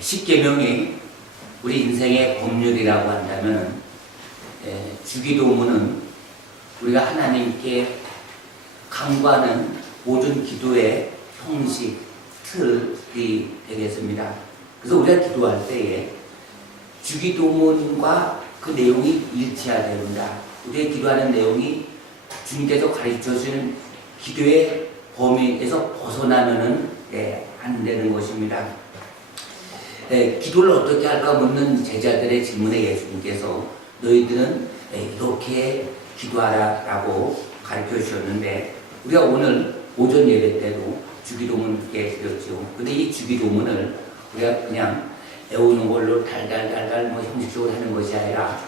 십계명이 우리 인생의 법률이라고 한다면 주기도문은 우리가 하나님께 간구하는 모든 기도의 형식, 틀이 되겠습니다. 그래서 우리가 기도할 때에 주기도문과 그 내용이 일치해야 됩니다. 우리가 기도하는 내용이 주님께서 가르쳐 주시는 기도의 범위에서 벗어나면은 안 되는 것입니다. 기도를 어떻게 할까 묻는 제자들의 질문에 예수님께서 너희들은 이렇게 기도하라 라고 가르쳐 주셨는데, 우리가 오늘 오전 예배 때도 주기도문께 드렸죠. 근데 이 주기도문을 우리가 그냥 외우는 걸로 달달달달 형식적으로 하는 것이 아니라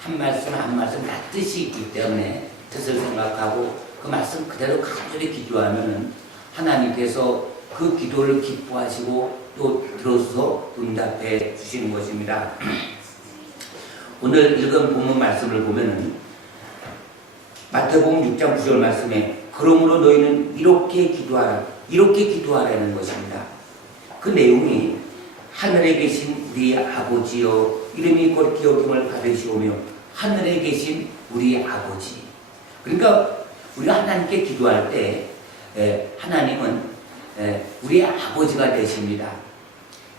한 말씀 한 말씀 다 뜻이 있기 때문에 뜻을 생각하고 그 말씀 그대로 간절히 기도하면은 하나님께서 그 기도를 기뻐하시고 또 들어서 응답해 주시는 것입니다. 오늘 읽은 본문 말씀을 보면은 마태복음 6장 9절 말씀에 그러므로 너희는 이렇게 기도하라는 것입니다. 그 내용이 하늘에 계신 우리 아버지여 이름이 곧 기억임을 받으시오며 하늘에 계신 우리 아버지. 그러니까 우리가 하나님께 기도할 때 하나님은 우리 아버지가 되십니다.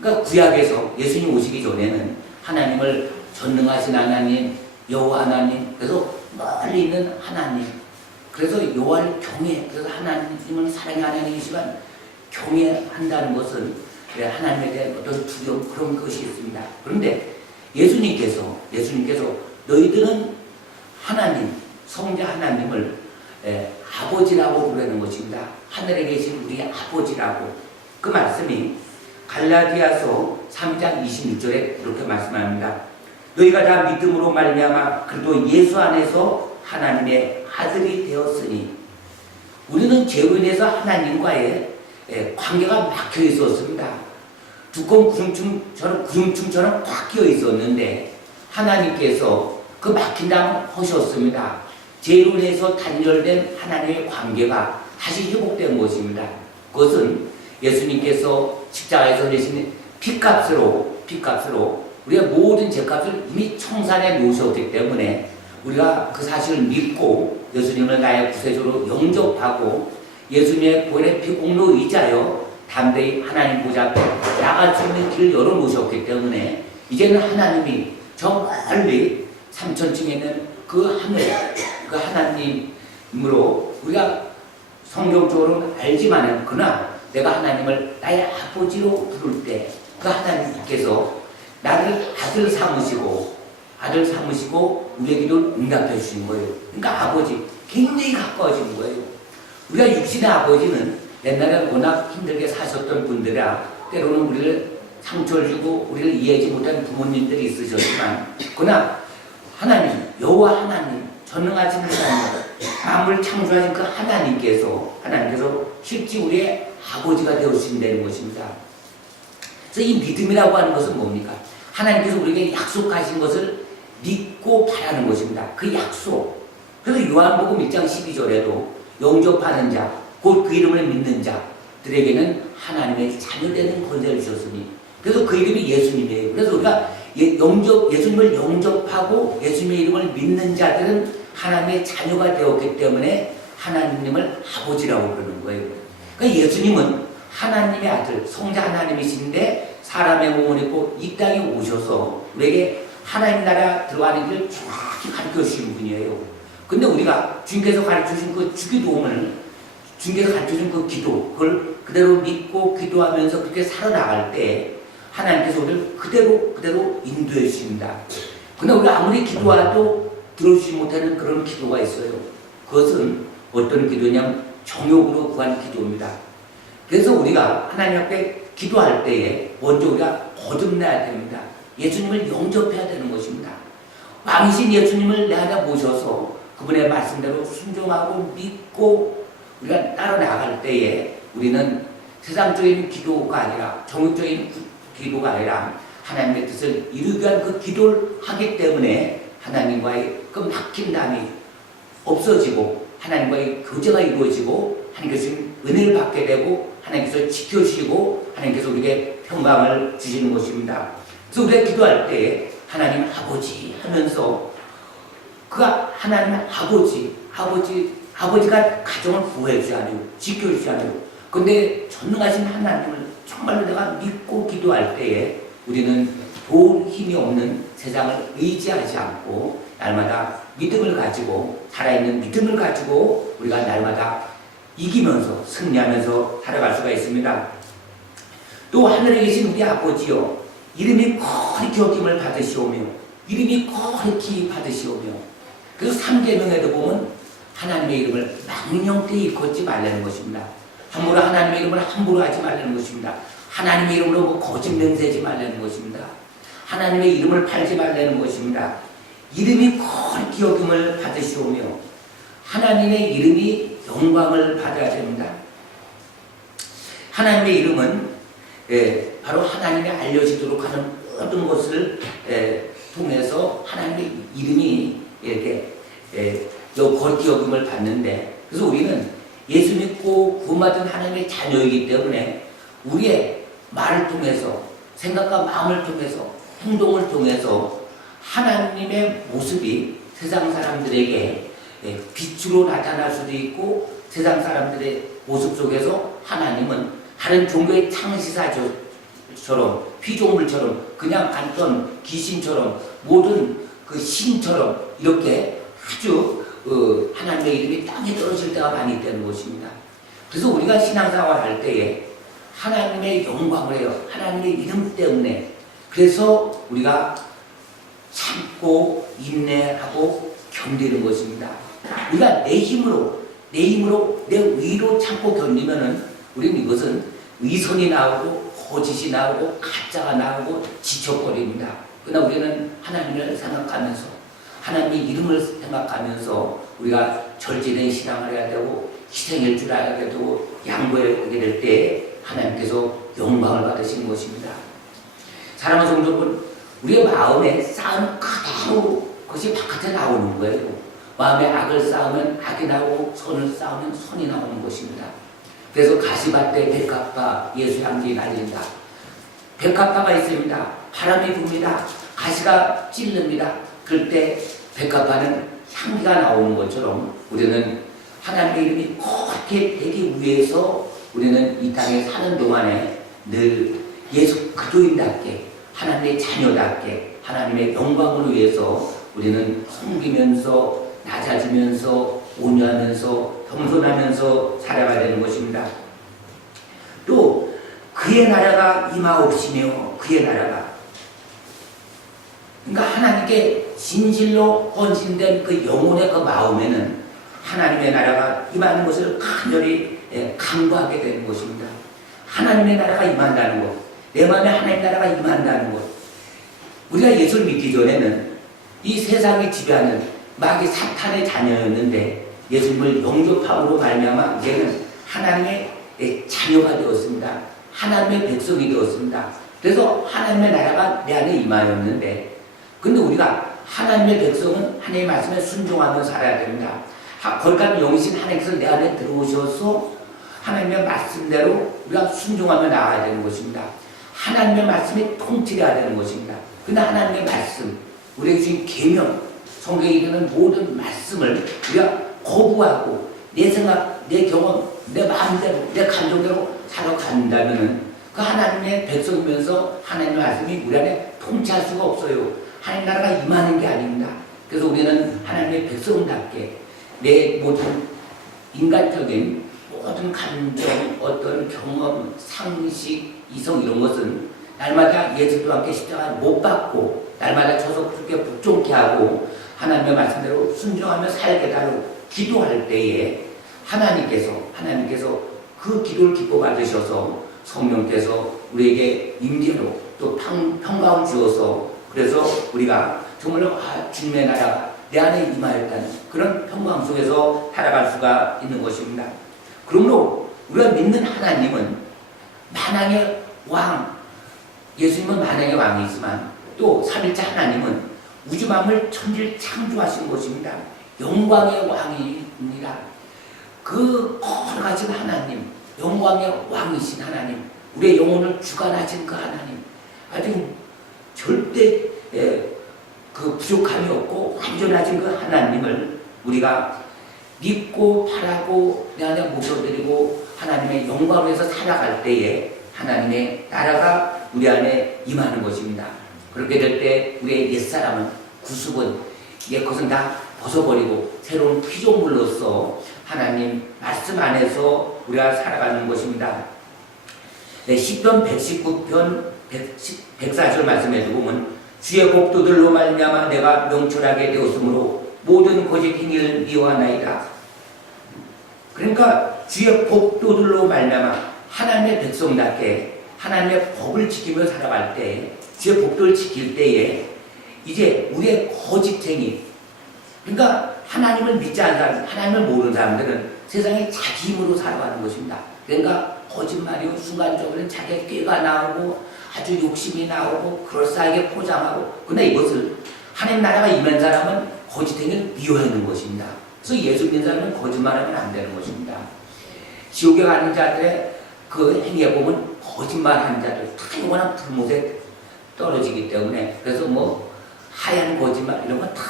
그러니까 구약에서 예수님 오시기 전에는 하나님을 전능하신 하나님, 여호와 하나님, 그래서 멀리 있는 하나님, 그래서 여호와를 경외, 그래서 하나님은 사랑의 하나님이지만 경외한다는 것은 하나님에 대한 어떤 두려움, 그런 것이 있습니다. 그런데 예수님께서 너희들은 하나님, 성자 하나님을 아버지라고 부르는 것입니다. 하늘에 계신 우리 아버지라고. 그 말씀이 갈라디아서 3장 26절에 이렇게 말씀합니다. 너희가 다 믿음으로 말미암아 그리고 예수 안에서 하나님의 아들이 되었으니, 우리는 죄로 인해서 하나님과의 관계가 막혀 있었습니다. 두꺼운 구름충처럼 꽉 끼어 있었는데 하나님께서 그 막힌 담을 허셨습니다. 죄로 인해서 단절된 하나님의 관계가 다시 회복된 것입니다. 그것은 예수님께서 십자가에서 내신 피값으로 우리가 모든 죄값을 이미 청산해 놓으셨기 때문에 우리가 그 사실을 믿고 예수님을 나의 구세주로 영접하고 예수님의 보혈의 피 공로 의지하여 담대히 하나님 보좌 앞에 나갈 수 있는 길을 열어놓으셨기 때문에 이제는 하나님이 저 멀리 삼천층에 있는 그 하늘, 그 하나님으로 우리가 성경적으로는 알지만 그러나 내가 하나님을 나의 아버지로 부를 때 그 하나님께서 나를 아들 삼으시고 우리의 기도를 응답해 주신 거예요. 그러니까 아버지 굉장히 가까워지는 거예요. 우리가 육신의 아버지는 옛날에 워낙 힘들게 사셨던 분들이라 때로는 우리를 상처를 주고 우리를 이해하지 못한 부모님들이 있으셨지만, 그러나 하나님, 여호와 하나님, 전능하신 하나님, 만물을 창조하신 그 하나님께서 실제 우리의 아버지가 되어주신다는 것입니다. 그래서 이 믿음이라고 하는 것은 뭡니까? 하나님께서 우리에게 약속하신 것을 믿고 바라는 것입니다. 그 약속. 그래서 요한복음 1장 12절에도 영접하는 자, 곧 그 이름을 믿는 자들에게는 하나님의 자녀되는 권세를 주셨으니, 그래서 그 이름이 예수님이에요. 그래서 우리가 예수님을 영접하고 예수님의 이름을 믿는 자들은 하나님의 자녀가 되었기 때문에 하나님을 아버지라고 부르는 거예요. 그러니까 예수님은 하나님의 아들, 성자 하나님이신데 사람의 몸을 입고 이 땅에 오셔서 우리에게 하나님 나라 들어가는 길을 정확히 가르쳐 주시는 분이에요. 근데 우리가 주님께서 가르쳐 주신 그 주기도문을, 주님께서 가르쳐 주신 그 기도, 그걸 그대로 믿고 기도하면서 그렇게 살아나갈 때 하나님께서 우리를 그대로 인도해 주십니다. 근데 우리가 아무리 기도해도 들어주지 못하는 그런 기도가 있어요. 그것은 어떤 기도냐면 정욕으로 구한 기도입니다. 그래서 우리가 하나님 앞에 기도할 때에 먼저 우리가 거듭나야 됩니다. 예수님을 영접해야 되는 것입니다. 왕이신 예수님을 내 안에 모셔서 그분의 말씀대로 순종하고 믿고 우리가 따라 나갈 때에 우리는 세상적인 기도가 아니라 정욕적인 기도가 아니라 하나님의 뜻을 이루기 위한 그 기도를 하기 때문에 하나님과의 그 막힌 담이 없어지고 하나님과의 교제가 이루어지고 하나님께서 은혜를 받게 되고 하나님께서 지켜주시고 하나님께서 우리에게 평강을 주시는 것입니다. 그래서 우리가 기도할 때 하나님 아버지 하면서 그 하나님 아버지가 가정을 구해주지 않아요. 지켜주지 않아요. 근데 전능하신 하나님을 정말로 내가 믿고 기도할 때에 우리는 도울 힘이 없는 세상을 의지하지 않고 날마다 믿음을 가지고 살아있는 믿음을 가지고 우리가 날마다 이기면서 승리하면서 살아갈 수가 있습니다. 또 하늘에 계신 우리 아버지여 이름이 거룩히 여김을 받으시오며 이름이 거룩히 받으시오며 그래서 3계명에도 보면 하나님의 이름을 망령되이 일컫지 말라는 것입니다. 함부로 하나님의 이름을 함부로 하지 말라는 것입니다. 하나님의 이름으로 뭐 거짓 맹세하지 말라는 것입니다. 하나님의 이름을 팔지 말라는 것입니다. 이름이 거룩히 여김을 받으시오며 하나님의 이름이 영광을 받아야 됩니다. 하나님의 이름은 바로 하나님이 알려지도록 하는 모든 것을 통해서 하나님의 이름이 이렇게 거룩히 여김을 받는데 그래서 우리는 예수 믿고 구원받은 하나님의 자녀이기 때문에 우리의 말을 통해서 생각과 마음을 통해서 행동을 통해서 하나님의 모습이 세상 사람들에게 빛으로 나타날 수도 있고 세상 사람들의 모습 속에서 하나님은 다른 종교의 창시자처럼 피조물처럼 그냥 앉던 귀신처럼 모든 그 신처럼 이렇게 아주 하나님의 이름이 땅에 떨어질 때가 많이 있다는 것입니다. 그래서 우리가 신앙생활 할 때에 하나님의 영광을 해요. 하나님의 이름 때문에. 그래서 우리가 참고 인내하고 견디는 것입니다. 우리가 내 힘으로 내 의로 참고 견디면은 우리는 이것은 위선이 나오고 거짓이 나오고 가짜가 나오고 지쳐버립니다. 그러나 우리는 하나님을 생각하면서 하나님의 이름을 생각하면서 우리가 절제된 신앙을 해야 되고 희생일 줄 알아야 되고 양보하게 될 때 하나님께서 영광을 받으시는 것입니다. 사랑하는 성도 여러분, 우리의 마음에 쌓은 그대로 그것이 바깥에 나오는 거예요. 마음에 악을 쌓으면 악이 나오고 선을 쌓으면 선이 나오는 것입니다. 그래서 가시밭에 백합화 예수 향기 날린다. 백합화가 있습니다. 바람이 붑니다. 가시가 찔릅니다. 그럴 때 백합화는 향기가 나오는 것처럼 우리는 하나님의 이름이 그렇게 되기 위해서 우리는 이 땅에 사는 동안에 늘 예수 그리스도인답게 하나님의 자녀답게 하나님의 영광을 위해서 우리는 섬기면서 낮아지면서 온유하면서 겸손하면서 살아가야 되는 것입니다. 또 그의 나라가 임하옵시며 그의 나라가 그러니까 하나님께 진실로 헌신된 그 영혼의 그 마음에는 하나님의 나라가 임하는 것을 간절히 간구하게 되는 것입니다. 하나님의 나라가 임한다는 것, 내 마음에 하나님의 나라가 임한다는 것. 우리가 예수를 믿기 전에는 이 세상이 지배하는 마귀 사탄의 자녀였는데 예수님을 영접함으로 말미암아 이제는 하나님의 자녀가 되었습니다. 하나님의 백성이 되었습니다. 그래서 하나님의 나라가 내 안에 임하였는데 근데 우리가 하나님의 백성은 하나님의 말씀에 순종하며 살아야 됩니다. 거룩한 영이신 하나님께서 내 안에 들어오셔서 하나님의 말씀대로 우리가 순종하며 나가야 되는 것입니다. 하나님의 말씀이 통치해야 되는 것입니다. 근데 하나님의 말씀, 우리에게 주신 계명, 성경에 이르는 모든 말씀을 우리가 거부하고 내 생각, 내 경험, 내 마음대로, 내 감정대로 살아간다면 그 하나님의 백성이면서 하나님의 말씀이 우리 안에 통치할 수가 없어요. 하나님 나라가 임하는 게 아닙니다. 그래서 우리는 하나님의 백성답게 내 모든 인간적인 모든 감정, 어떤 경험, 상식, 이성 이런 것은 날마다 예수님과 함께 십자가 못 받고 날마다 저서 그렇게 복종케 하고 하나님의 말씀대로 순종하며 살게 달라고 기도할 때에 하나님께서 그 기도를 기뻐 받으셔서 성령께서 우리에게 임재로 또 평강을 주어서 그래서 우리가 정말로 주님의 나라가 내 안에 임하였다는 그런 평강 속에서 살아갈 수가 있는 것입니다. 그러므로 우리가 믿는 하나님은 만왕의 왕, 예수님은 만왕의 왕이지만 또 삼일째 하나님은 우주 만물 천지를 창조하신 것입니다. 영광의 왕입니다. 그 거룩하신 하나님, 영광의 왕이신 하나님, 우리의 영혼을 주관하신 그 하나님, 아주 절대 그 부족함이 없고 완전하신 그 하나님을 우리가 믿고 바라고 내 안에 모셔드리고 하나님의 영광을 위해서 살아갈 때에 하나님의 나라가 우리 안에 임하는 것입니다. 그렇게 될 때 우리의 옛사람은 구습은 옛것은 다 벗어버리고 새로운 피조물로서 하나님 말씀 안에서 우리가 살아가는 것입니다. 네, 시편 119편 104절 말씀에도 보면 주의 복도들로 말미암아 내가 명철하게 되었으므로 모든 거짓 행위를 미워하나이다. 그러니까 주의 복도들로 말미암아 하나님의 백성답게 하나님의 법을 지키며 살아갈 때 주의 복도를 지킬 때에 이제 우리의 거짓행위, 그러니까 하나님을 믿지 않는 사람, 하나님을 모르는 사람들은 세상에 자기 힘으로 살아가는 것입니다. 그러니까 거짓말이요, 순간적으로는 자기의 꾀가 나오고 아주 욕심이 나오고 그럴싸하게 포장하고, 근데 이것을 하나님 나라가 임한 사람은 거짓행위를 미워하는 것입니다. 그래서 예수 믿는 사람은 거짓말하면 안 되는 것입니다. 지옥에 가는 자들의 그 행위에 보면 거짓말하는 자들 다 영원한 불못에 떨어지기 때문에, 그래서 뭐 하얀 거짓말 이런 건 다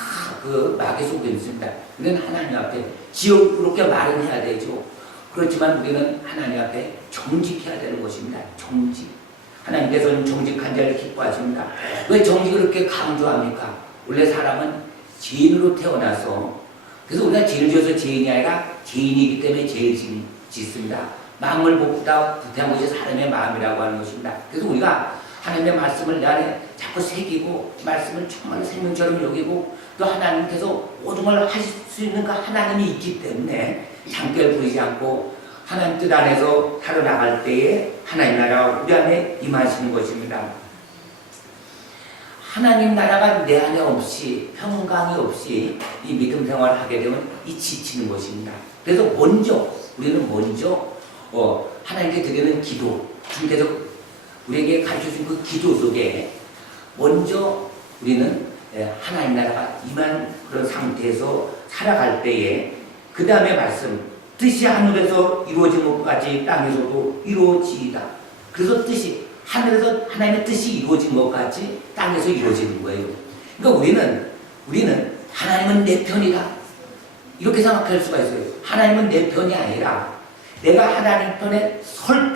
그 마귀 속에 있습니다. 우리는 하나님 앞에 지옥스럽게 말은 해야 되죠. 그렇지만 우리는 하나님 앞에 정직해야 되는 것입니다. 정직. 하나님께서는 정직한 자를 기뻐하십니다. 왜 정직을 그렇게 강조합니까? 원래 사람은 죄인으로 태어나서, 그래서 우리가 죄를 지어서 죄인이 아니라 죄인이기 때문에 죄를 짓습니다. 마음을 봅다 부패한 것이 사람의 마음이라고 하는 것입니다. 그래서 우리가 하나님의 말씀을 내 안에 자꾸 새기고 말씀을 정말 생명처럼 여기고 또 하나님께서 모든 걸 하실 수 있는 그 하나님이 있기 때문에 잠결 부리지 않고 하나님 뜻 안에서 살아나갈 때에 하나님 나라가 우리 안에 임하시는 것입니다. 하나님 나라가 내 안에 없이 평강이 없이 이 믿음 생활을 하게 되면 이 지치는 것입니다. 그래서 우리는 먼저 하나님께 드리는 기도, 주님께서 우리에게 가르쳐준 그 기도 속에 먼저 우리는 하나님 나라가 임한 그런 상태에서 살아갈 때에 그 다음에 말씀, 뜻이 하늘에서 이루어진 것까지 땅에서도 이루어지이다. 그래서 뜻이 하늘에서 하나님의 뜻이 이루어진 것까지 땅에서 이루어지는 거예요. 그러니까 우리는 하나님은 내 편이다 이렇게 생각할 수가 있어요. 하나님은 내 편이 아니라 내가 하나님 편에 설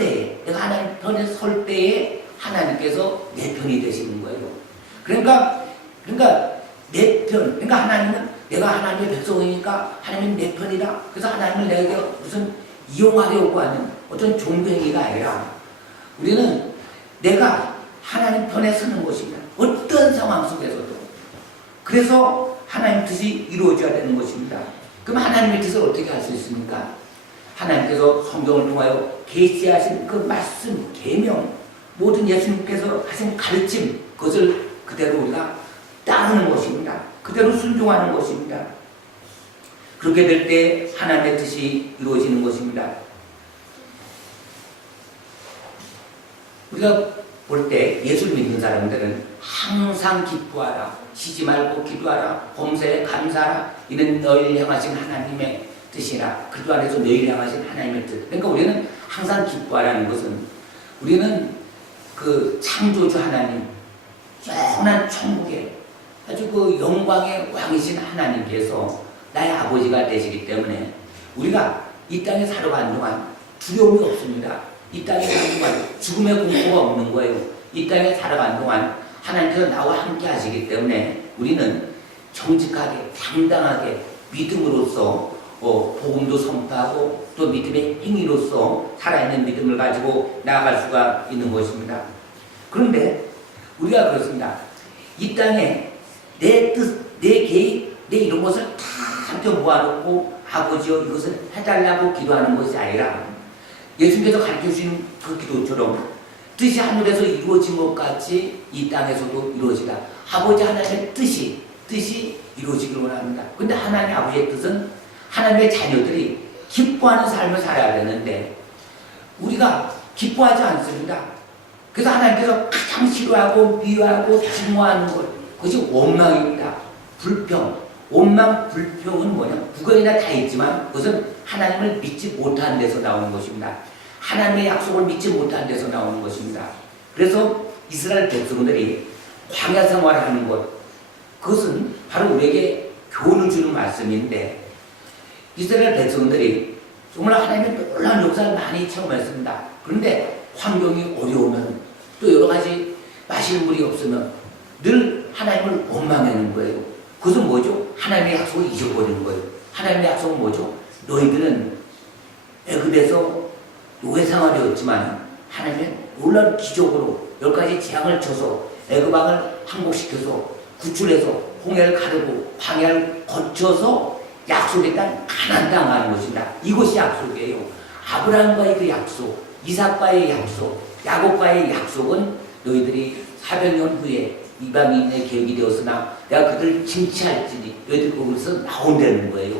때에 하나님께서 내 편이 되시는 거예요. 그러니까 내 편, 그러니까 하나님은 내가 하나님의 백성이니까 하나님은 내 편이다. 그래서 하나님을 내게 무슨 이용하려고 하는 어떤 종교행위가 아니라 우리는 내가 하나님 편에 서는 것입니다. 어떤 상황 속에서도. 그래서 하나님 뜻이 이루어져야 되는 것입니다. 그럼 하나님의 뜻을 어떻게 할 수 있습니까? 하나님께서 성경을 통하여 계시하신 그 말씀, 계명, 모든 예수님께서 하신 가르침, 그것을 그대로 우리가 따르는 것입니다. 그대로 순종하는 것입니다. 그렇게 될 때 하나님의 뜻이 이루어지는 것입니다. 우리가 볼 때 예수를 믿는 사람들은 항상 기뻐하라, 쉬지 말고 기도하라, 범사에 감사하라, 이는 너희를 향하신 하나님의 뜻이라. 그도 안에서 너희를 향하신 하나님의 뜻. 그러니까 우리는 항상 기뻐하라는 것은 우리는 그 창조주 하나님, 영원한 천국에 아주 그 영광의 왕이신 하나님께서 나의 아버지가 되시기 때문에 우리가 이 땅에 살아가는 동안 두려움이 없습니다. 이 땅에 사는 동안 죽음의 공포가 없는 거예요. 이 땅에 살아가는 동안 하나님께서 나와 함께 하시기 때문에 우리는 정직하게 당당하게 믿음으로써 복음도 선포하고 또 믿음의 행위로서 살아있는 믿음을 가지고 나아갈 수가 있는 것입니다. 그런데 우리가 그렇습니다. 이 땅에 내 뜻, 내 계획, 내 이런 것을 다 함께 모아놓고 아버지여 이것을 해달라고 기도하는 것이 아니라 예수님께서 가르쳐주신 그 기도처럼 뜻이 하늘에서 이루어진 것 같이 이 땅에서도 이루어지다. 아버지 하나님의 뜻이 이루어지기를 원합니다. 근데 하나님 아버지의 뜻은 하나님의 자녀들이 기뻐하는 삶을 살아야 되는데 우리가 기뻐하지 않습니다. 그래서 하나님께서 가장 싫어하고 미워하고 증오하는 것, 그것이 원망입니다. 불평. 원망, 불평은 뭐냐? 국어에나 다 있지만 그것은 하나님을 믿지 못하는 데서 나오는 것입니다. 하나님의 약속을 믿지 못한 데서 나오는 것입니다. 그래서 이스라엘 백성들이 광야 생활을 하는 것, 그것은 바로 우리에게 교훈을 주는 말씀인데, 이스라엘 백성들이 정말 하나님의 놀라운 역사를 많이 체험했습니다. 그런데 환경이 어려우면, 또 여러 가지 마시는 물이 없으면 늘 하나님을 원망하는 거예요. 그것은 뭐죠? 하나님의 약속을 잊어버리는 거예요. 하나님의 약속은 뭐죠? 너희들은 애굽에서 노예 생활이었지만 하나님의 놀라운 기적으로 10가지 재앙을 쳐서 애굽 왕을 항복시켜서 구출해서 홍해를 가르고 광야를 거쳐서 약속의 땅 가나안 땅 가는 것입니다. 이것이 약속이에요. 아브라함과의 그 약속, 이삭과의 약속, 야곱과의 약속은 너희들이 400년 후에 이방인의 계획이 되었으나 내가 그들을 징치할지니 너희들 거기서 나온다는 거예요.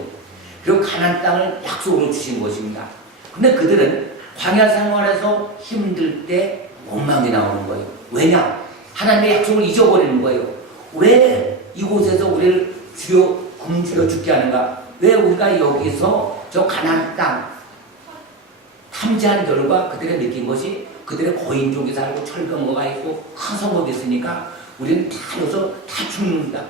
그리고 가나안 땅을 약속으로 주신 것입니다. 근데 그들은 광야 생활에서 힘들 때 원망이 나오는 거예요. 왜냐? 하나님의 약속을 잊어버리는 거예요. 왜 이곳에서 우리를 굶주려 죽게 하는가? 왜 우리가 여기서 저 가나안 땅 탐지한 결과 그들이 느낀 것이 그들의 고인족이 살고 철병거가 있고 큰 성읍이 있으니까 우리는 다 여기서 다 죽는다.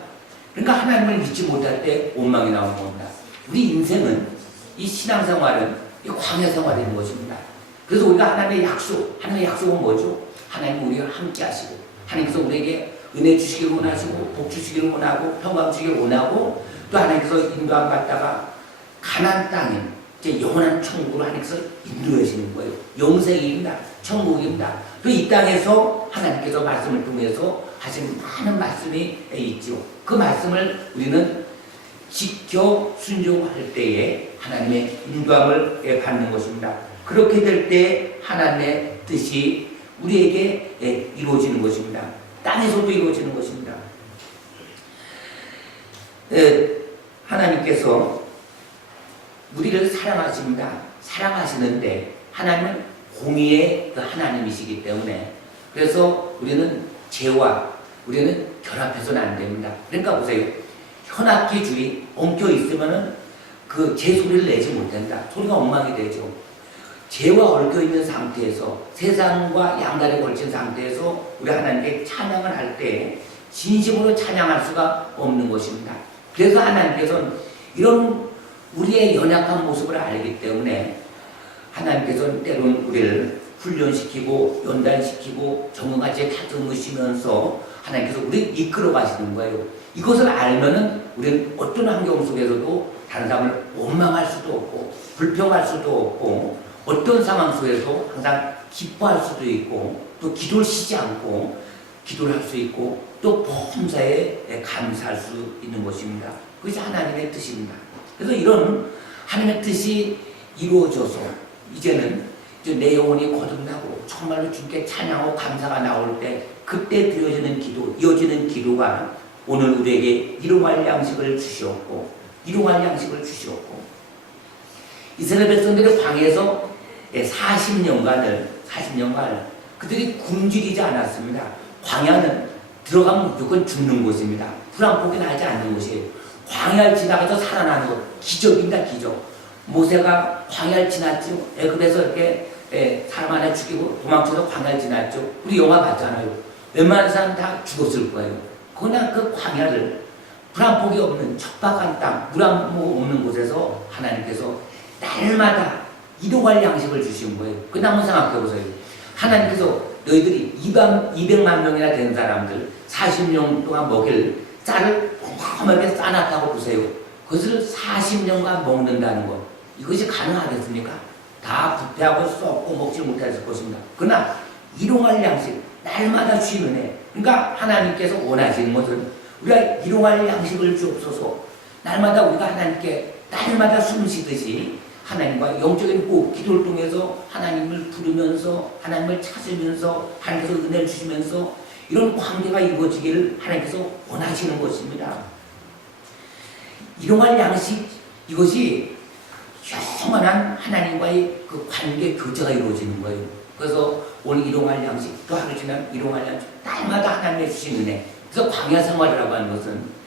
그러니까 하나님을 믿지 못할 때 원망이 나오는 겁니다. 우리 인생은, 이 신앙생활은 이 광야 생활인 것입니다. 그래서 우리가 하나님의 약속, 하나님의 약속은 뭐죠? 하나님 우리가 함께 하시고, 하나님께서 우리에게 은혜 주시기를 원하시고, 복 주시기를 원하고, 평강 주시기를 원하고, 또 하나님께서 인도함 받다가 가나안 땅에 이제 영원한 천국으로 하나님께서 인도하시는 거예요. 영생입니다. 천국입니다. 또 이 땅에서 하나님께서 말씀을 통해서 하신 많은 말씀이 있죠. 그 말씀을 우리는 지켜 순종할 때에 하나님의 인도함을 받는 것입니다. 그렇게 될 때 하나님의 뜻이 우리에게 이루어지는 것입니다. 땅에서도 이루어지는 것입니다. 하나님께서 우리를 사랑하십니다. 사랑하시는데 하나님은 공의의 그 하나님이시기 때문에, 그래서 우리는 죄와 우리는 결합해서는 안 됩니다. 그러니까 보세요. 현악기 줄이 엉켜 있으면은 그 제 소리를 내지 못한다. 소리가 엉망이 되죠. 죄와 얽혀 있는 상태에서, 세상과 양날에 걸친 상태에서 우리 하나님께 찬양을 할 때 진심으로 찬양할 수가 없는 것입니다. 그래서 하나님께서는 이런 우리의 연약한 모습을 알기 때문에 하나님께서는 때로는 우리를 훈련시키고 연단시키고 정금같이 다듬으시면서 하나님께서 우리를 이끌어 가시는 거예요. 이것을 알면은 우리는 어떤 환경 속에서도 다른 사람을 원망할 수도 없고 불평할 수도 없고 어떤 상황 속에서 항상 기뻐할 수도 있고 또 기도를 쉬지 않고 기도를 할 수 있고 또 범사에 감사할 수 있는 것입니다. 그것이 하나님의 뜻입니다. 그래서 이런 하나님의 뜻이 이루어져서 이제는 내 영혼이 거듭나고 정말로 주께 찬양하고 감사가 나올 때 그때 드려지는 기도, 이어지는 기도가 오늘 우리에게 일용할 양식을 주시옵고 일용할 양식을 주시옵고 이스라엘 백성들의 광야에서 40년간 그들이 굶주리지 않았습니다. 광야는 들어가면 무조건 죽는 곳입니다. 풀 한 폭이 나지 않는 곳이에요. 광야를 지나가서 살아나는 것, 기적입니다. 기적. 모세가 광야를 지났죠. 애굽에서 이렇게 사람 하나 죽이고 도망쳐서 광야를 지났죠. 우리 영화 봤잖아요. 웬만한 사람 다 죽었을 거예요. 그러나 그 광야를 물 한 폭이 없는 척박한 땅, 물 한 폭 없는 곳에서 하나님께서 날마다 이동할 양식을 주신 거예요. 그 한번 생각해 보세요. 하나님께서 너희들이 200만 명이나 된 사람들 40년 동안 먹일 쌀을 꼼꼼하게 싸놨다고 보세요. 그것을 40년간 먹는다는 것. 이것이 가능하겠습니까? 다 부패하고 썩고 먹지 못했을 것입니다. 그러나 일용할 양식, 날마다 주시는 애. 그러니까 하나님께서 원하시는 것은 우리가 일용할 양식을 주옵소서. 날마다 우리가 하나님께 날마다 숨 쉬듯이 하나님과 영적인 호흡, 기도를 통해서 하나님을 부르면서 하나님을 찾으면서 하나님께서 은혜를 주시면서 이런 관계가 이루어지기를 하나님께서 원하시는 것입니다. 일용할 양식, 이것이 영원한 하나님과의 그 관계 교제가 이루어지는 거예요. 그래서 오늘 일용할 양식, 또 하루 지나면 일용할 양식, 날마다 하나님의 주신 은혜. 그래서 광야 생활이라고 하는 것은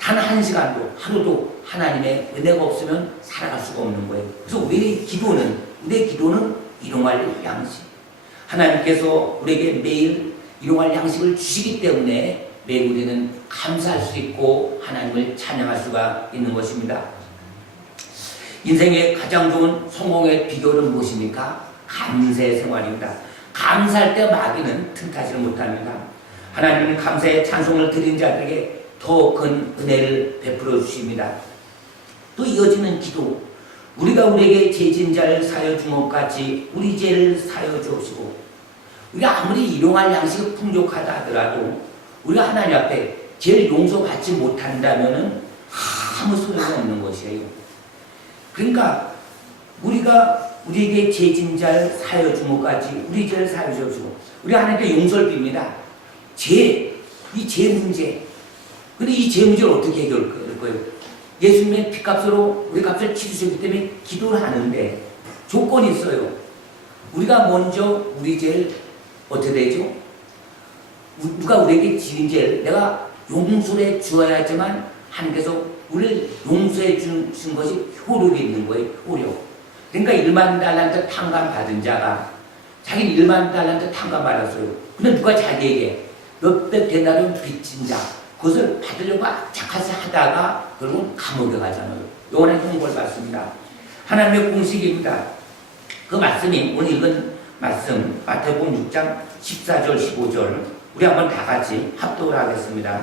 단 한 시간도 하루도 하나님의 은혜가 없으면 살아갈 수가 없는 거예요. 그래서 우리의 기도는 일용할 양식. 하나님께서 우리에게 매일 일용할 양식을 주시기 때문에 매일 우리는 감사할 수 있고 하나님을 찬양할 수가 있는 것입니다. 인생의 가장 좋은 성공의 비결은 무엇입니까? 감사의 생활입니다. 감사할 때 마귀는 틈타지를 못합니다. 하나님은 감사의 찬송을 드린 자들에게 더 큰 은혜를 베풀어 주십니다. 또 이어지는 기도. 우리가 우리에게 죄진 자를 사여 준 것 같이 우리 죄를 사여 주옵시고. 우리가 아무리 일용할 양식이 풍족하다 하더라도 우리가 하나님 앞에 죄를 용서받지 못한다면 아무 소용이 없는 것이에요. 그러니까 우리가 우리에게 죄진 자를 사여 준 것 같이 우리 죄를 사여 주옵시고. 우리 하나님께 용서를 빕니다. 이 죄 문제. 근데 이 죄 문제를 어떻게 해결할 거예요? 예수님의 피값으로 우리 값을 치르셨기 때문에 기도를 하는데 조건이 있어요. 우리가 먼저 우리 죄를 어떻게 되죠? 누가 우리에게 지은 죄를 내가 용서해 주어야지만 하나님께서 우리를 용서해 주신 것이 효력이 있는 거예요. 효력. 그러니까 1만 달란트 탕감 받은 자가 자기는 1만 달란트 탕감 받았어요. 근데 누가 자기에게 몇백 데나리온 빚진 자 그것을 받으려고 악착같이 하다가 결국은 감옥에 가잖아요. 영원한 형벌을 받습니다. 하나님의 공식입니다. 그 말씀이 오늘 읽은 말씀 마태복음 6장 14절 15절 우리 한번 다 같이 합독을 하겠습니다.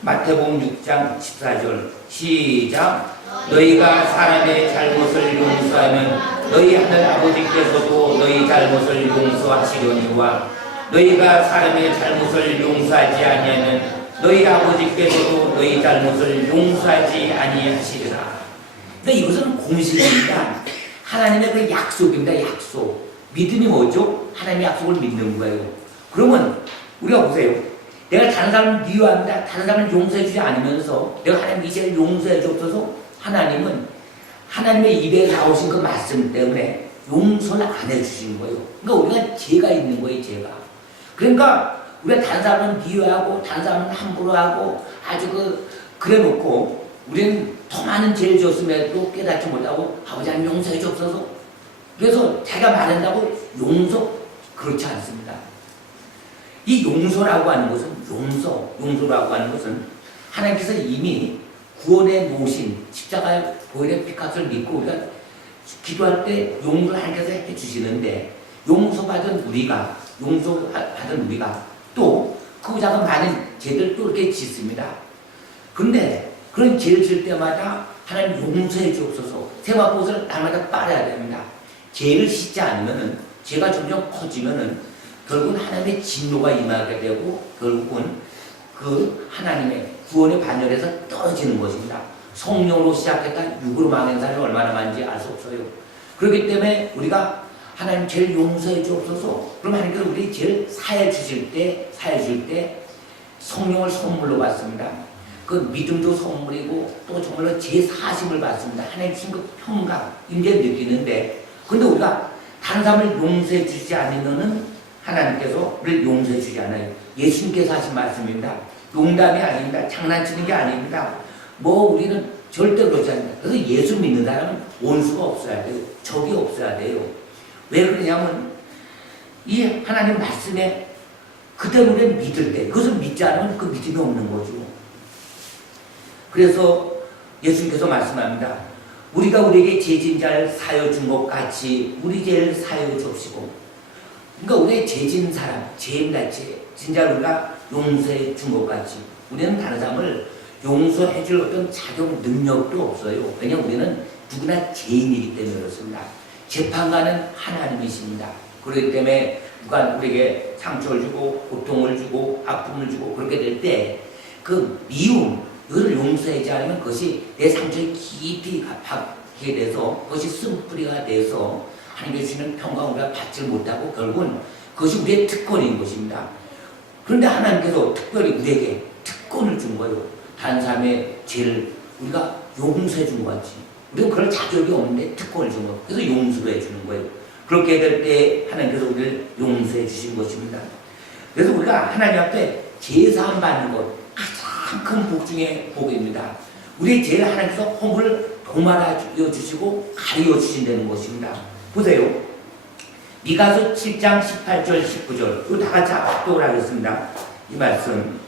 마태복음 6장 14절 시작. 너희가 사람의 잘못을 용서하면 너희 하늘 아버지께서도 너희 잘못을 용서하시려니와 너희가 사람의 잘못을 용서하지 아니하면 너희 아버지께서도 너희 잘못을 용서하지 아니하시리라. 그러니까 이것은 공식입니다. 하나님의 그 약속입니다. 약속. 믿음이 뭐죠? 하나님의 약속을 믿는 거예요. 그러면 우리가 보세요. 내가 다른 사람을 미워합니다. 다른 사람을 용서해 주지 않으면서 내가 하나님 이제를 용서해 주옵소서. 하나님은 하나님의 입에 나오신 그 말씀 때문에 용서를 안 해주신 거예요. 그러니까 우리가 죄가 있는 거예요. 죄가. 그러니까 우리가 다른 사람은 미워하고 다른 사람은 함부로 하고 아주 그래 놓고 우리는 더 많은 죄를 졌음에도 깨닫지 못하고 아버지 하나님 용서해 주옵소서. 그래서 자기가 말한다고 용서 그렇지 않습니다. 이 용서라고 하는 것은 용서라고 하는 것은 하나님께서 이미 구원해 놓으신 십자가의 보혈의 피값을 믿고 우리가 기도할 때 용서를 하나님께서 해주시는데 용서받은 우리가 또 그 작은 많은 죄들 또 이렇게 짓습니다. 그런데 그런 죄를 질 때마다 하나님 용서해 주옵소서. 세마포를 날마다 빨아야 됩니다. 죄를 씻지 않으면은 죄가 점점 커지면은 결국은 하나님의 진노가 임하게 되고 결국은 그 하나님의 구원의 반열에서 떨어지는 것입니다. 성령으로 시작했다 육으로 망한 사람이 얼마나 많은지 알 수 없어요. 그렇기 때문에 우리가 하나님 죄를 용서해 주옵소서. 그럼 하나님께서 우리 죄를 사해 주실 때 성령을 선물로 받습니다. 그 믿음도 선물이고 또 정말로 죄 사심을 받습니다. 하나님 주신 그 평강, 임재 느끼는데 근데 우리가 다른 사람을 용서해 주지 않으면은 하나님께서 우리를 용서해 주지 않아요. 예수님께서 하신 말씀입니다. 농담이 아닙니다. 장난치는 게 아닙니다. 우리는 절대 그렇지 않습니다. 그래서 예수 믿는 사람은 원수가 없어야 돼요. 적이 없어야 돼요. 왜 그러냐면 이 하나님 말씀에 그대로 우리는 믿을 때 그것을 믿지 않으면 그 믿음이 없는 거죠. 그래서 예수님께서 말씀합니다. 우리가 우리에게 죄진 자를 사여 준 것 같이 우리 죄를 사여 주옵시고. 그러니까 우리의 죄진 사람, 죄입니다. 진짜 우리가 용서해 준 것 같이 우리는 다른 사람을 용서해 줄 어떤 자격 능력도 없어요. 왜냐하면 우리는 누구나 죄인이기 때문에 그렇습니다. 재판관은 하나님이십니다. 그렇기 때문에 누가 우리에게 상처를 주고 고통을 주고 아픔을 주고 그렇게 될 때 그 미움, 이걸 용서하지 않으면 그것이 내 상처에 깊이 박히게 돼서 그것이 쓴뿌리가 돼서 하나님께 주시는 평강 우리가 받지 못하고 결국은 그것이 우리의 특권인 것입니다. 그런데 하나님께서 특별히 우리에게 특권을 준 거예요. 다른 사람의 죄를 우리가 용서해 준 것 같이. 우리는 그럴 자격이 없는데 특권을 준 거예요. 그래서 용서를 해주는 거예요. 그렇게 될 때 하나님께서 우리를 용서해 주신 것입니다. 그래서 우리가 하나님 앞에 제사함 받는 것 가장 큰 복 중에 복입니다. 우리의 죄를 하나님께서 허물을 도말하여 주시고 가리워 주신다는 것입니다. 보세요. 미가서 7장 18절 19절 이거 다 같이 합독을 하겠습니다. 이 말씀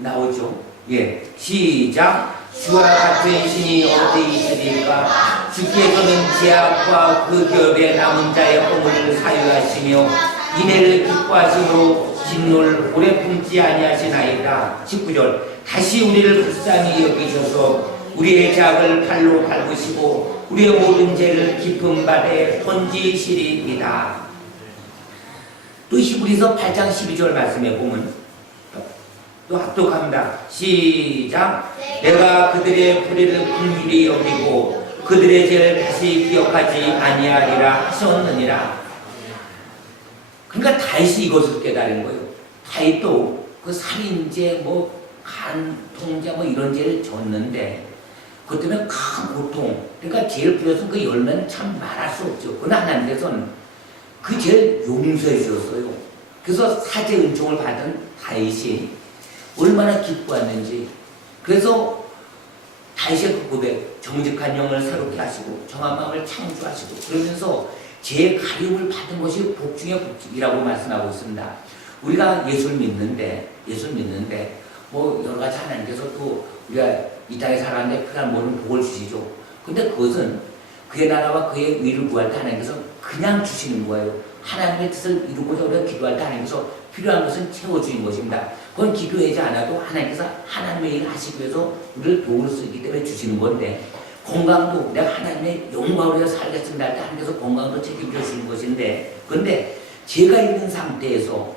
나오죠? 예, 시작. 주와 같은 신이 어디 있으리까? 주께서는 제약과 그 겹에 남은 자의 허물을 사유하시며 이내를 기뻐하심으로 진노를 오래 품지 아니하시나이다. 19절. 다시 우리를 불쌍히 여기셔서 우리의 죄악을 발로 밟으시고 우리의 모든 죄를 깊은 바다에 던지시리이다. 또 히브리서 8장 12절 말씀에 보면 또 합독합니다. 시작. 내가 그들의 불의를 긍휼히 여기고 그들의 죄를 다시 기억하지 아니하리라 하셨느니라. 그러니까 다윗이 이것을 깨달은 거예요. 다윗도 그 살인죄, 간통죄 이런 죄를 졌는데 그것 때문에 큰 고통. 그러니까 죄를 부렸으면 그 열매는 참 말할 수 없죠. 그러나 하나님께서는 그 죄를 용서해 주셨어요. 그래서 사죄 은총을 받은 다윗이 얼마나 기뻐했는지. 그래서 다윗의 그 고백, 정직한 영을 새롭게 하시고 정한 마음을 창조하시고 그러면서 죄의 가림을 받은 것이 복 중의 복이라고 말씀하고 있습니다. 우리가 예수를 믿는데 여러 가지 하나님께서 또 우리가 이 땅에 살아가는데 필요한 모든 복을 주시죠. 근데 그것은 그의 나라와 그의 의를 구할 때 하나님께서 그냥 주시는 거예요. 하나님의 뜻을 이루고자 우리가 기도할 때 하나님께서 필요한 것은 채워주는 것입니다. 그건 기도하지 않아도 하나님께서 하나님의 일을 하시기 위해서 우리를 도울 수 있기 때문에 주시는 건데, 건강도 내가 하나님의 영광으로 살겠습니다 할 때 하나님께서 건강도 책임져 주시는 것인데, 그런데 제가 있는 상태에서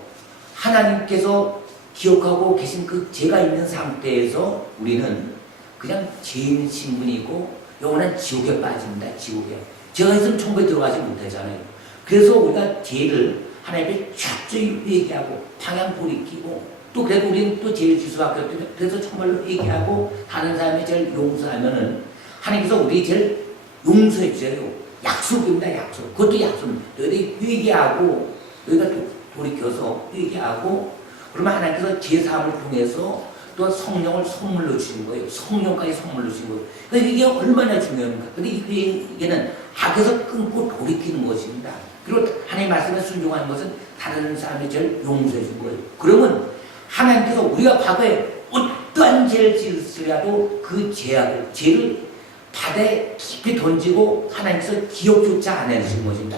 하나님께서 기억하고 계신 그 제가 있는 상태에서 우리는 그냥 죄인 신분이고 영원한 지옥에 빠집니다. 지옥에. 제가 있으면 천국에 들어가지 못하잖아요. 그래서 우리가 죄를 하나님께 철저히 회개하고 방향 돌이키고, 또 그래도 우리는 또 죄를 질 수밖에 없기 때문에 그래서 정말로 회개하고 다른 사람의 죄를 용서하면은 하나님께서 우리 죄를 용서해 주세요. 약속입니다. 약속. 그것도 약속입니다. 너희들이 회개하고 너희가 돌이켜서 회개하고 그러면 하나님께서 제사함을 통해서 또 성령을 선물로 주신 거예요. 성령까지 선물로 주신 거예요. 그러니까 이게 얼마나 중요합니까? 근데 이 회개는 악에서 끊고 돌이키는 것입니다. 그리고 하나님의 말씀에 순종하는 것은 다른 사람의 죄를 용서해 준 거예요. 그러면 하나님께서 우리가 과거에 어떠한 죄를 지었으라도 그 죄를 바다에 깊이 던지고 하나님께서 기억조차 안 해주신 것입니다.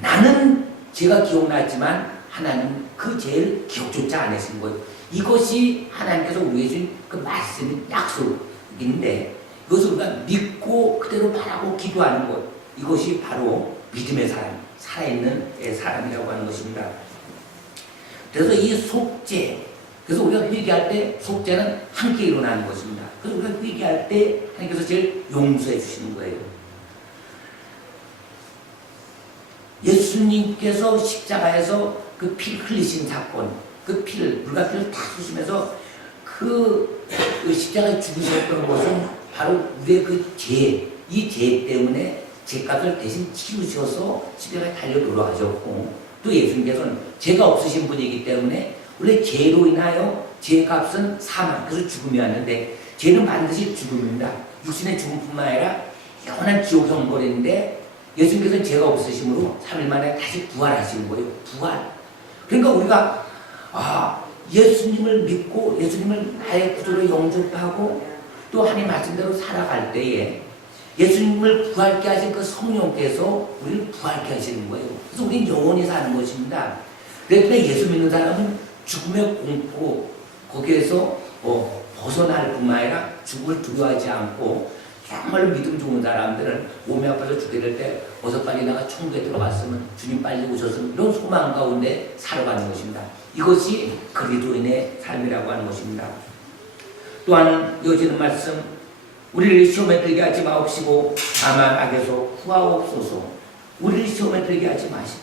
나는 죄가 기억났지만 하나님 그 죄를 기억조차 안 해주신 거예요. 이것이 하나님께서 우리에게 준 그 말씀, 약속인데 이것을 우리가 믿고 그대로 바라고 기도하는 것, 이것이 바로 믿음의 사람, 살아있는 사람이라고 하는 것입니다. 그래서 이 속죄, 그래서 우리가 회개할 때 속죄는 함께 일어나는 것입니다. 그래서 우리가 회개할 때 하나님께서 제일 용서해 주시는 거예요. 예수님께서 십자가에서 그 피 흘리신 사건, 그 피를, 물과 피를 다 쑤시면서 그 십자가에 죽으셨던 것은 바로 우리의 그 죄, 이 죄 때문에 죄값을 대신 치우셔서 십자가에 달려 돌아가셨고, 또 예수님께서는 죄가 없으신 분이기 때문에 원래 죄로 인하여 죄값은 사망, 그래서 죽음이 왔는데 죄는 반드시 죽음입니다. 육신의 죽음뿐만 아니라 영원한 지옥 형벌인데 예수님께서는 죄가 없으심으로 3일 만에 다시 부활하신 거예요. 부활. 그러니까 우리가 예수님을 믿고 예수님을 나의 구주로 영접하고 또 하나님 말씀대로 살아갈 때에 예수님을 부활케 하신 그 성령께서 우리를 부활케 하시는 거예요. 그래서 우리는 영원히 사는 것입니다. 그런데 예수 믿는 사람은 죽음의 공포, 거기에서 벗어날 뿐만 아니라 죽음을 두려워하지 않고 정말로 믿음 좋은 사람들은 몸이 아파서 죽게 될 때 어서 빨리 내가 천국에 들어갔으면 주님 빨리 오셨으면 이런 소망 가운데 살아가는 것입니다. 이것이 그리스도인의 삶이라고 하는 것입니다. 또한 이어지는 말씀, 우리를 시험에 들게 하지 마옵시고 다만 악에서 구하옵소서. 우리를 시험에 들게 하지 마시고.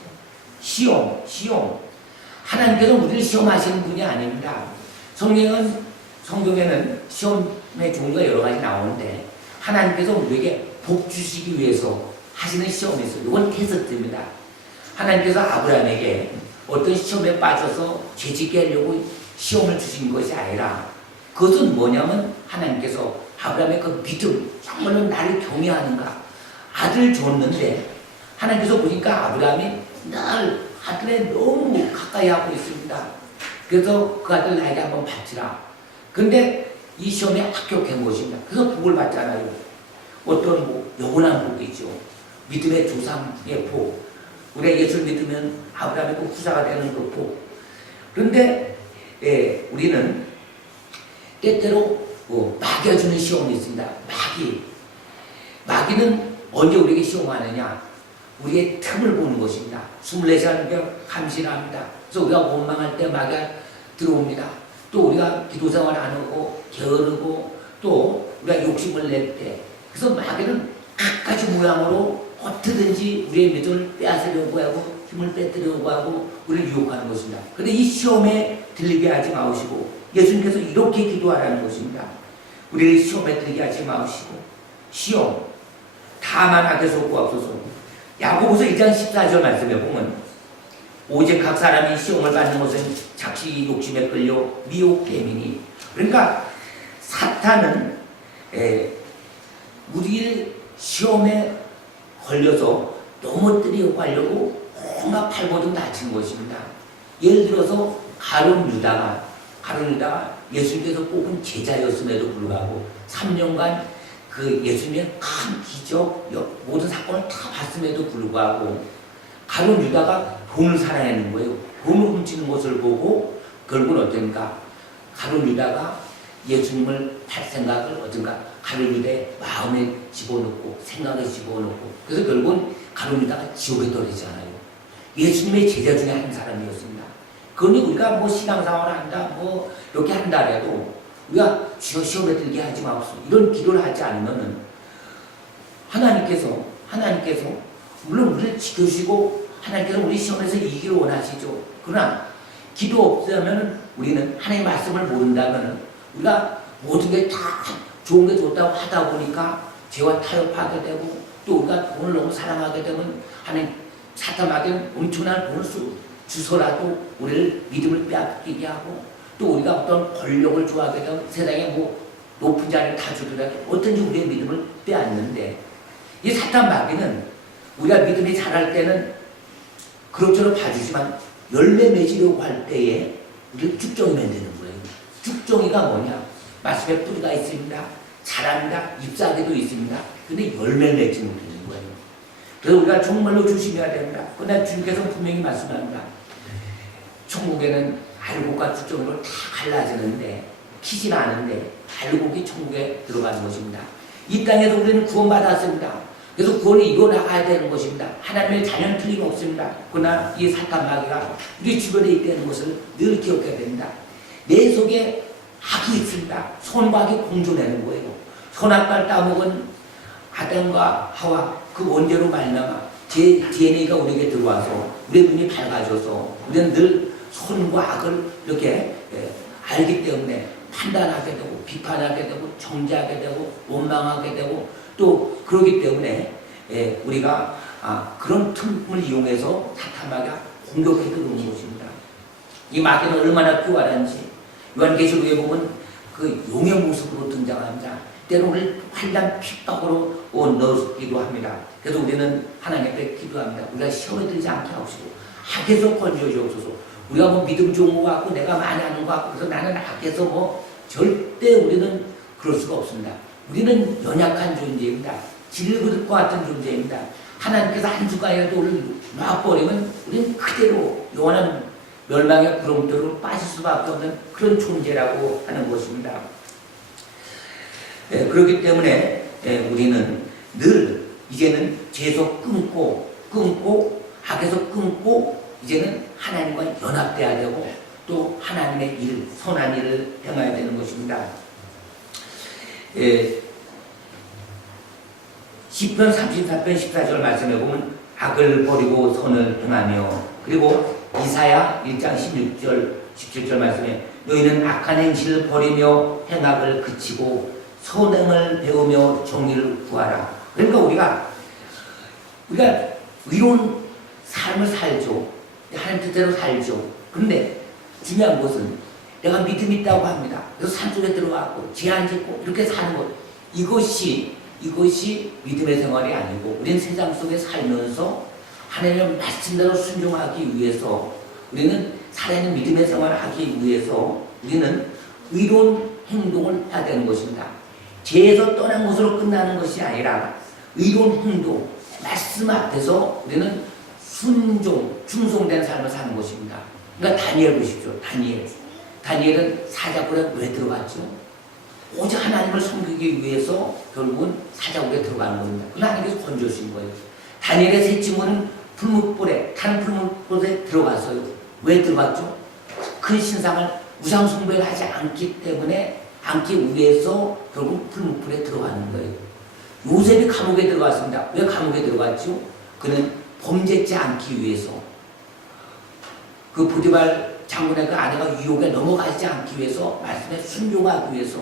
시험. 하나님께서 우리를 시험하시는 분이 아닙니다. 성경에는 시험의 종류가 여러 가지 나오는데 하나님께서 우리에게 복 주시기 위해서 하시는 시험이 있어요. 이건 테스트입니다. 하나님께서 아브라함에게 어떤 시험에 빠져서 죄짓게 하려고 시험을 주신 것이 아니라 그것은 뭐냐면 하나님께서 아브라함의 그 믿음, 정말로 나를 경외하는가, 아들을 줬는데 하나님께서 보니까 아브라함이 날 아들에 너무 가까이 하고 있습니다. 그래서 그 아들 나에게 한번 바치라. 근데 이 시험에 합격한 것입니다. 그래서 복을 받잖아요. 어떤 복? 영원한 복이죠. 믿음의 조상의 복. 우리가 예수를 믿으면 아브라함의 그 후사가 되는 그 복. 그런데 우리는 때때로 마귀가 주는 시험이 있습니다. 마귀는 언제 우리에게 시험하느냐? 우리의 틈을 보는 것입니다. 24시간 감시를 합니다. 그래서 우리가 원망할 때 마귀가 들어옵니다. 또 우리가 기도 생활 안 하고 게으르고 또 우리가 욕심을 낼 때, 그래서 마귀는 각가지 모양으로 어떻게든지 우리의 믿음을 빼앗으려고 하고 힘을 빼뜨려고 하고 우리를 유혹하는 것입니다. 그런데 이 시험에 들리게 하지 마시고 예수님께서 이렇게 기도하라는 것입니다. 우리를 시험에 들게 하지 마시고 시험 다만 악에서 구하소서. 야고보서 1장 14절 말씀에 보면 오직 각 사람이 시험을 받는 것은 자기 욕심에 끌려 미혹됨이니. 그러니까 사탄은 우리를 시험에 걸려서 넘어뜨리려고 하려고 온갖 발버둥 다친 것입니다. 예를 들어서 가룟 유다가 예수님께서 뽑은 제자였음에도 불구하고 3년간 그 예수님의 큰 기적, 모든 사건을 다 봤음에도 불구하고 가룟 유다가 돈을 사랑하는 거예요. 돈을 훔치는 것을 보고 결국은 어떤가? 가룟 유다가 예수님을 팔 생각을 어떤가? 가룟 유다의 마음에 집어넣고 생각에 집어넣고 그래서 결국은 가룟 유다가 지옥에 떨어지잖아요. 예수님의 제자 중에 한 사람이었습니다. 그러니 우리가 뭐 신앙생활을 한다, 뭐 이렇게 한다 해도 우리가 주여 시험에 들게 하지 마옵소서 이런 기도를 하지 않으면은 하나님께서 물론 우리를 지켜주시고 하나님께서 우리 시험에서 이기를 원하시죠. 그러나 기도 없으면 우리는 하나님의 말씀을 모른다면 우리가 모든 게 다 좋은 게 좋다고 하다 보니까 죄와 타협하게 되고 또 우리가 돈을 너무 사랑하게 되면 하나님 사탄에게는 엄청난 돈을 주서라도 우리를 믿음을 빼앗기게 하고 또 우리가 어떤 권력을 좋아하게 되면 세상에 뭐 높은 자리를 다 주더라도 어떤지 우리의 믿음을 빼앗는데 이 사탄 마귀는 우리가 믿음이 자랄 때는 그럭저럭 봐주지만 열매 맺으려고 할 때에 우리를 쭉정이 만드는 거예요. 쭉정이가 뭐냐? 말씀에 뿌리가 있습니다. 자랍니다. 잎사귀도 있습니다. 근데 열매를 맺지 못하는 거예요. 그래서 우리가 정말로 조심해야 됩니다. 그러나 주님께서 분명히 말씀합니다. 천국에는 알곡과 쭉정이로 다 갈라지는데 키진 않은데 알곡이 천국에 들어가는 것입니다. 이 땅에서 우리는 구원받았습니다. 그래서 구원을 이루어 나가야 되는 것입니다. 하나님의 자녀는 틀림없습니다. 그러나 이 사탄 마귀가 우리 주변에 있다는 것을 늘 기억해야 됩니다. 내 속에 악이 있습니다. 선과 악이 공존하는 거예요. 선악과를 따먹은 아담과 하와 그 원죄로 말미암아 제 DNA가 우리에게 들어와서 우리의 눈이 밝아져서 우리는 늘 선과 악을 이렇게 알기 때문에 판단하게 되고 비판하게 되고 정죄하게 되고 원망하게 되고 또 그러기 때문에 우리가 그런 틈을 이용해서 사탄 마귀가 공격해 들어오는 것입니다. 이 마귀는 얼마나 교활한지 요한계시록에 보면 그 용의 모습으로 등장합니다. 때로는 환난 핍박으로 넣기도 합니다. 그래서 우리는 하나님께 기도합니다. 우리가 시험에 들지 않게 하옵시고 악에서 건져 주옵소서. 우리가 뭐 믿음 좋은 것 같고 내가 많이 하는 것 같고 그래서 나는 악에서 뭐 절대 우리는 그럴 수가 없습니다. 우리는 연약한 존재입니다. 질그릇과 같은 존재입니다. 하나님께서 한 숟가락이라도 우리를 놔버리면 우리는 그대로 영원한 멸망의 구렁텅이로 빠질 수밖에 없는 그런 존재라고 하는 것입니다. 그렇기 때문에 우리는 늘 이제는 죄에서 끊고 악에서 끊고 이제는 하나님과 연합돼야 되고 또 하나님의 일, 선한 일을 행해야 되는 것입니다. 시편 34편 14절 말씀에 보면 악을 버리고 선을 행하며 그리고 이사야 1장 16절 17절 말씀에 너희는 악한 행실을 버리며 행악을 그치고 선행을 배우며 정의를 구하라. 그러니까 우리가 의로운 삶을 살죠. 하나님 뜻대로 살죠. 그런데 중요한 것은 내가 믿음이 있다고 합니다. 그래서 산속에 들어가고 제한 짓고 이렇게 사는 것 이것이 이것이 믿음의 생활이 아니고 우리는 세상 속에 살면서 하나님의 말씀대로 순종하기 위해서 우리는 살아있는 믿음의 생활을 하기 위해서 우리는 의로운 행동을 해야 되는 것입니다. 죄에서 떠난 것으로 끝나는 것이 아니라 의로운 행동, 말씀 앞에서 우리는 순종, 충성된 삶을 사는 것입니다. 그러니까 다니엘 보십시오. 다니엘은 사자굴에 왜 들어갔죠? 오직 하나님을 섬기기 위해서 결국은 사자굴에 들어가는 겁니다. 그 하나님께서 건져주신 거예요. 다니엘의 세 친구는 풀무불에, 탄 풀무불에 들어갔어요. 왜 들어갔죠? 큰 신상을 우상 숭배를 하지 않기 때문에 않기 위해서 결국 풀무불에 들어가는 거예요. 요셉이 감옥에 들어갔습니다. 왜 감옥에 들어갔죠? 그는 범죄치 않기 위해서, 그 보디발 장군의 그 아내가 유혹에 넘어가지 않기 위해서, 말씀에 순종하기 위해서,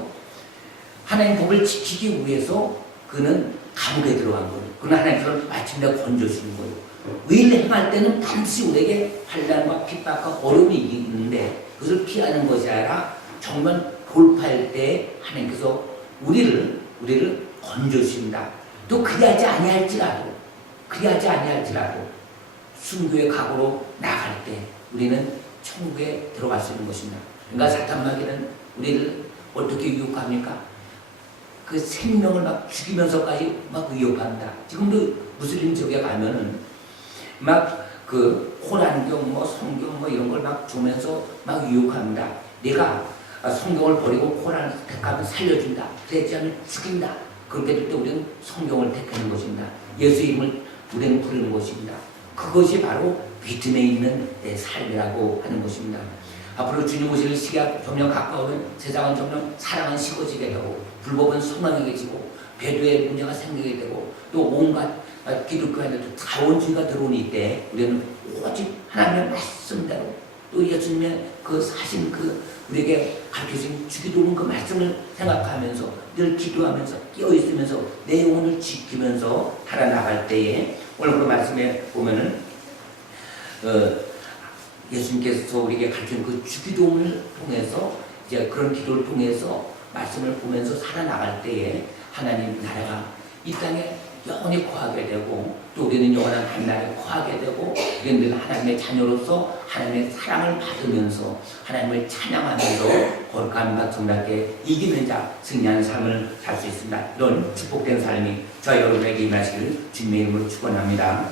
하나님 법을 지키기 위해서 그는 감옥에 들어간 거예요. 그러나 하나님께서 마침내 건져주는 거예요. 의를 행할 때는 반드시 우리에게 환난과 핍박과 어려움이 있는데 그것을 피하는 것이 아니라 정말 돌파할 때 하나님께서 우리를 건져주십니다. 또 그리하지 아니할지라도 순교의 각오로 나갈 때 우리는 천국에 들어갈 수 있는 것입니다. 그러니까 사탄마귀는 우리를 어떻게 유혹합니까? 그 생명을 막 죽이면서까지 막 위협합니다. 지금도 무슬림 지역에 가면은 막 그 코란경, 성경 이런 걸 막 주면서 막 유혹합니다. 내가 성경을 버리고 코란을 택하면 살려준다. 그렇지 않으면 죽인다. 그렇게 될 때 우리는 성경을 택하는 것입니다. 예수 이름을 우리는 부르는 것입니다. 그것이 바로 믿음에 있는 내 삶이라고 하는 것입니다. 앞으로 주님 오실 시기가 점점 가까우면 세상은 점점 사랑은 식어지게 되고 불법은 소망해지고 배도의 문제가 생기게 되고 또 온갖 기독교 안에 또 자원주의가 들어오니 때 우리는 오직 하나님의 말씀대로 또 예수님의 그 사신 그 우리에게 가르쳐주신 주기도문 그 말씀을 생각하면서 늘 기도하면서 깨어있으면서 내 영혼을 지키면서 살아나갈 때에 오늘 그 말씀에 보면은 예수님께서 우리에게 가르친 그 주기도문을 통해서 이제 그런 기도를 통해서 말씀을 보면서 살아나갈 때에 하나님 나라가 이 땅에 영원히 거하게 되고 또 우리는 영원한 한나라에 거하게 되고 우리는 하나님의 자녀로서 하나님의 사랑을 받으면서 하나님을 찬양하면서 거룩한 박성답게 이기는 자 승리하는 삶을 살 수 있습니다. 이런 축복된 삶이 저와 여러분에게 임하시기를 주님의 이름으로 축원합니다.